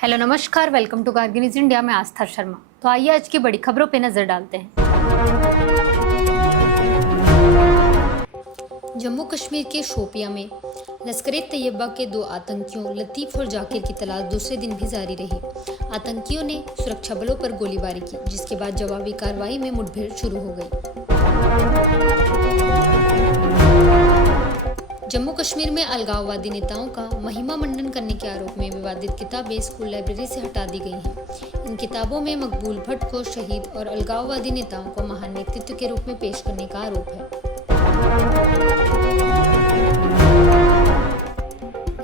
Hello नमस्कार, welcome to Kargil news India में आस्था शर्मा। तो आइए आज की बड़ी खबरों पे नजर डालते हैं। जम्मू कश्मीर के शोपियां में लश्कर-ए-तैयबा के 2 आतंकियों लतीफ और जाकिर की तलाश दूसरे दिन भी जारी रही। आतंकियों ने सुरक्षा बलों पर गोलीबारी की, जिसके बाद जवाबी कार्रवाई में मुठभेड़ शुरू हो गई। जम्मू कश्मीर में अलगाववादी नेताओं का महिमा मंडन करने के आरोप में विवादित किताबें स्कूल लाइब्रेरी से हटा दी गई हैं। इन किताबों में मकबूल भट्ट को शहीद और अलगाववादी नेताओं को महान व्यक्तित्व के रूप में पेश करने का आरोप है।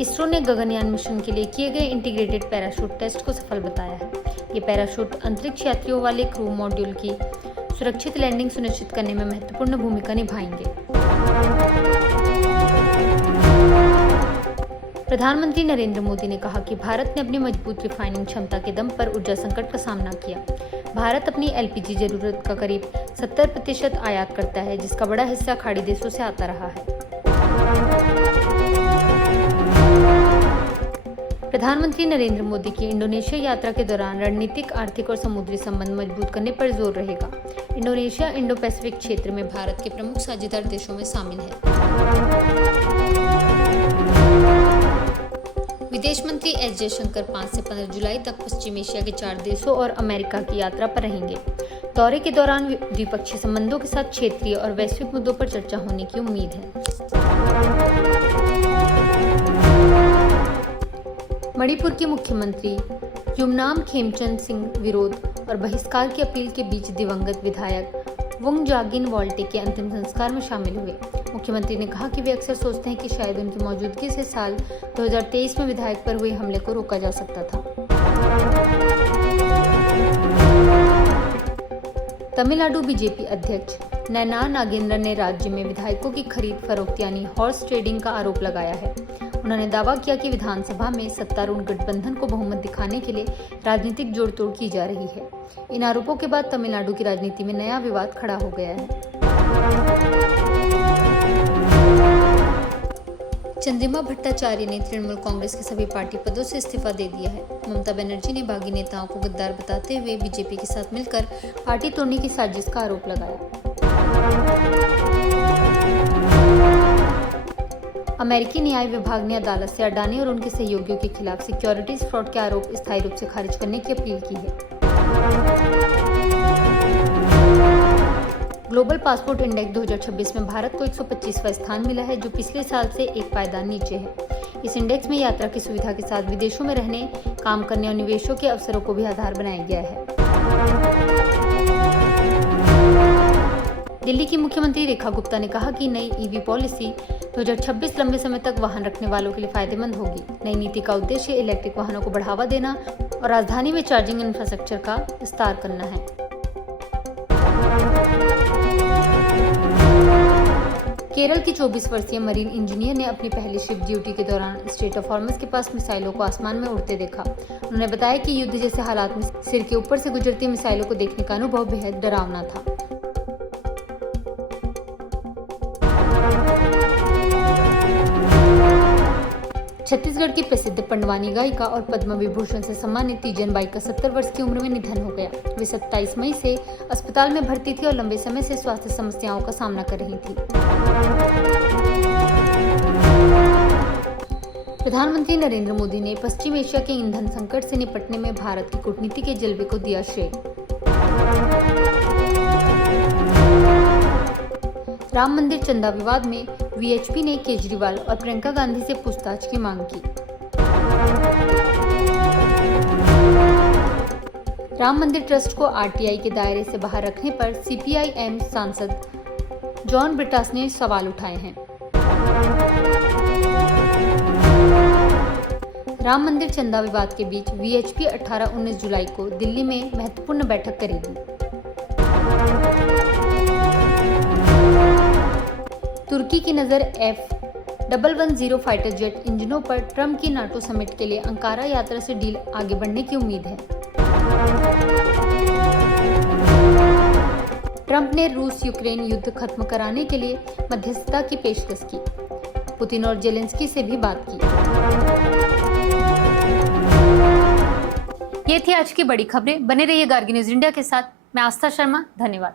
इसरो ने गगनयान मिशन के लिए किए गए इंटीग्रेटेड पैराशूट टेस्ट को सफल बताया है। ये पैराशूट अंतरिक्ष यात्रियों वाले क्रू मॉड्यूल की सुरक्षित लैंडिंग सुनिश्चित करने में महत्वपूर्ण भूमिका निभाएंगे। प्रधानमंत्री नरेंद्र मोदी ने कहा कि भारत ने अपनी मजबूत रिफाइनिंग क्षमता के दम पर ऊर्जा संकट का सामना किया। भारत अपनी एलपीजी जरूरत का करीब 70% आयात करता है, जिसका बड़ा हिस्सा खाड़ी देशों से आता रहा है। प्रधानमंत्री नरेंद्र मोदी की इंडोनेशिया यात्रा के दौरान रणनीतिक, आर्थिक और समुद्री संबंध मजबूत करने पर जोर रहेगा। इंडोनेशिया इंडो पैसिफिक क्षेत्र में भारत के प्रमुख साझेदार देशों में शामिल है। विदेश मंत्री एस जयशंकर 5 से 15 जुलाई तक पश्चिम एशिया के 4 देशों और अमेरिका की यात्रा पर रहेंगे। दौरे के दौरान द्विपक्षीय संबंधों के साथ क्षेत्रीय और वैश्विक मुद्दों पर चर्चा होने की उम्मीद है। मणिपुर के मुख्यमंत्री युमनाम खेमचंद सिंह विरोध और बहिष्कार की अपील के बीच दिवंगत विधायक वुंग जागिन वोल्टे के अंतिम संस्कार में शामिल हुए। मुख्यमंत्री ने कहा कि वे अक्सर सोचते हैं कि शायद उनकी मौजूदगी से साल 2023 में विधायक पर हुए हमले को रोका जा सकता था। तमिलनाडु बीजेपी अध्यक्ष नैना नागेंद्रन ने राज्य में विधायकों की खरीद फरोख्त यानी हॉर्स ट्रेडिंग का आरोप लगाया है। उन्होंने दावा किया कि विधानसभा में सत्तारूढ़ गठबंधन को बहुमत दिखाने के लिए राजनीतिक जोड़तोड़ की जा रही है। इन आरोपों के बाद तमिलनाडु की राजनीति में नया विवाद खड़ा हो गया है। चंद्रिमा भट्टाचार्य ने तृणमूल कांग्रेस के सभी पार्टी पदों से इस्तीफा दे दिया है। ममता बनर्जी ने बागी नेताओं को गद्दार बताते हुए बीजेपी के साथ मिलकर पार्टी तोड़ने की साजिश का आरोप लगाया। अमेरिकी न्याय विभाग ने अदालत से अडानी और उनके सहयोगियों के खिलाफ सिक्योरिटीज फ्रॉड के आरोप स्थायी रूप से खारिज करने की अपील की है। ग्लोबल पासपोर्ट इंडेक्स 2026 में भारत को 125वां स्थान मिला है, जो पिछले साल से एक पायदान नीचे है। इस इंडेक्स में यात्रा की सुविधा के साथ विदेशों में रहने, काम करने और निवेशों के अवसरों को भी आधार बनाया गया है। दिल्ली की मुख्यमंत्री रेखा गुप्ता ने कहा कि नई ईवी पॉलिसी 2026 लंबे समय तक वाहन रखने वालों के लिए फायदेमंद होगी। नई नीति का उद्देश्य इलेक्ट्रिक वाहनों को बढ़ावा देना और राजधानी में चार्जिंग इंफ्रास्ट्रक्चर का विस्तार करना है। केरल की 24 वर्षीय मरीन इंजीनियर ने अपनी पहली शिप ड्यूटी के दौरान स्ट्रेट ऑफ हॉर्मस के पास मिसाइलों को आसमान में उड़ते देखा। उन्होंने बताया कि युद्ध जैसे हालात में सिर के ऊपर से गुजरती मिसाइलों को देखने का अनुभव बेहद डरावना था। छत्तीसगढ़ की प्रसिद्ध पंडवानी गायिका और पद्म विभूषण से सम्मानित तीजन बाई का 70 वर्ष की उम्र में निधन हो गया। वे 27 मई से अस्पताल में भर्ती थी और लंबे समय से स्वास्थ्य समस्याओं का सामना कर रही थी। प्रधानमंत्री नरेंद्र मोदी ने पश्चिम एशिया के ईंधन संकट से निपटने में भारत की कूटनीति के जलवे को दिया श्रेय। राम मंदिर चंदा विवाद में वीएचपी ने केजरीवाल और प्रियंका गांधी से पूछताछ की मांग की। राम मंदिर ट्रस्ट को आरटीआई के दायरे से बाहर रखने पर सीपीआई-एम सांसद जॉन ब्रिटास ने सवाल उठाए हैं। राम मंदिर चंदा विवाद के बीच वीएचपी 18-19 जुलाई को दिल्ली में महत्वपूर्ण बैठक करेगी। तुर्की की नजर F-110 फाइटर जेट इंजनों पर ट्रंप की नाटो समिट के लिए अंकारा यात्रा से डील आगे बढ़ने की उम्मीद है। ट्रंप ने रूस यूक्रेन युद्ध खत्म कराने के लिए मध्यस्थता की पेशकश की। पुतिन और जेलेंस्की से भी बात की। ये थी आज की बड़ी खबरें। बने रहिए गार्गी न्यूज इंडिया के साथ। मैं आस्था शर्मा, धन्यवाद।